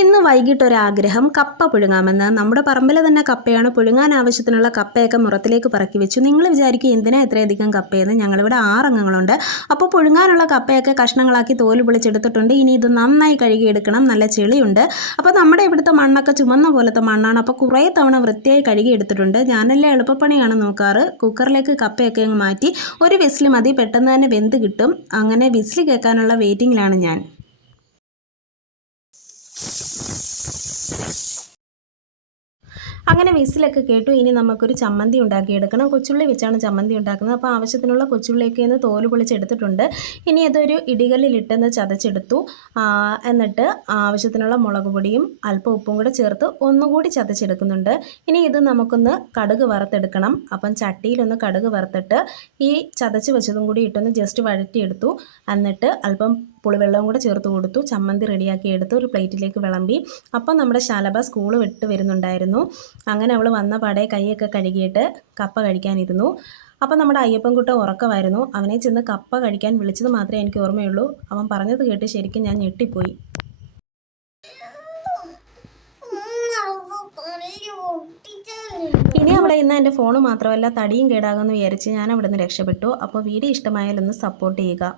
ഇന്ന് വൈകിട്ടൊരാഗ്രഹം കപ്പ പുഴുങ്ങാമെന്ന്. നമ്മുടെ പറമ്പിൽ തന്നെ കപ്പയാണ്. പുഴുങ്ങാൻ ആവശ്യത്തിനുള്ള കപ്പയൊക്കെ മുറത്തിലേക്ക് പറക്കി വെച്ചു. നിങ്ങൾ വിചാരിക്കും എന്തിനാ ഇത്രയധികം കപ്പയെന്ന്? ഞങ്ങളിവിടെ 6 അംഗങ്ങളുണ്ട്. അപ്പോൾ പുഴുങ്ങാനുള്ള കപ്പയൊക്കെ കഷ്ണങ്ങളാക്കി തോല് പൊളിച്ചെടുത്തിട്ടുണ്ട്. ഇനി ഇത് നന്നായി കഴുകിയെടുക്കണം. നല്ല ചെളിയുണ്ട്. അപ്പോൾ നമ്മുടെ ഇവിടുത്തെ മണ്ണൊക്കെ ചുമന്ന പോലത്തെ മണ്ണാണ്. അപ്പോൾ കുറേ തവണ വൃത്തിയായി കഴുകിയെടുത്തിട്ടുണ്ട്. ഞാനെല്ലാം എളുപ്പപ്പണിയാണ് നോക്കാറ്. കുക്കറിലേക്ക് കപ്പയൊക്കെ അങ്ങ് മാറ്റി ഒരു വിസിൽ മതി, പെട്ടെന്ന് തന്നെ വെന്ത് കിട്ടും. അങ്ങനെ വിസിൽ കേൾക്കാനുള്ള വെയിറ്റിങ്ങിലാണ് ഞാൻ. അങ്ങനെ വിസിലൊക്കെ കേട്ടു. ഇനി നമുക്കൊരു ചമ്മന്തി ഉണ്ടാക്കിയെടുക്കണം. കൊച്ചുള്ളി വെച്ചാണ് ചമ്മന്തി ഉണ്ടാക്കുന്നത്. അപ്പോൾ ആവശ്യത്തിനുള്ള കൊച്ചുള്ളിയൊക്കെ ഒന്ന് തോല് പൊളിച്ചെടുത്തിട്ടുണ്ട്. ഇനി അതൊരു ഇടികല്ലിലിട്ടെന്ന് ചതച്ചെടുത്തു. എന്നിട്ട് ആവശ്യത്തിനുള്ള മുളക് പൊടിയും അല്പം ഉപ്പും കൂടെ ചേർത്ത് ഒന്നുകൂടി ചതച്ചെടുക്കുന്നുണ്ട്. ഇനി ഇത് നമുക്കൊന്ന് കടുക് വറുത്തെടുക്കണം. അപ്പം ചട്ടിയിലൊന്ന് കടുക് വറുത്തിട്ട് ഈ ചതച്ച് വെച്ചതും കൂടി ഇട്ടൊന്ന് ജസ്റ്റ് വഴറ്റിയെടുത്തു. എന്നിട്ട് അല്പം പുളിവെള്ളവും കൂടെ ചേർത്ത് കൊടുത്തു. ചമ്മന്തി റെഡിയാക്കി എടുത്ത് ഒരു പ്ലേറ്റിലേക്ക് വിളമ്പി. അപ്പം നമ്മുടെ ശലഭ സ്കൂൾ വിട്ട് വരുന്നുണ്ടായിരുന്നു. അങ്ങനെ അവൾ വന്ന പാടെ കൈയൊക്കെ കഴുകിയിട്ട് കപ്പ കഴിക്കാനിരുന്നു. അപ്പം നമ്മുടെ അയ്യപ്പൻകുട്ടൻ ഉറക്കമായിരുന്നു. അവനെ ചെന്ന് കപ്പ കഴിക്കാൻ വിളിച്ചത് മാത്രമേ എനിക്ക് ഓർമ്മയുള്ളൂ. അവൻ പറഞ്ഞത് കേട്ട് ശരിക്കും ഞാൻ ഞെട്ടിപ്പോയി. ഇനി അവിടെ ഇന്ന് എൻ്റെ ഫോണ് മാത്രമല്ല തടിയും കേടാകുമെന്ന് വിചാരിച്ച് ഞാൻ അവിടെ നിന്ന് രക്ഷപ്പെട്ടു. അപ്പോൾ വീഡിയോ ഇഷ്ടമായാലൊന്ന് സപ്പോർട്ട് ചെയ്യുക.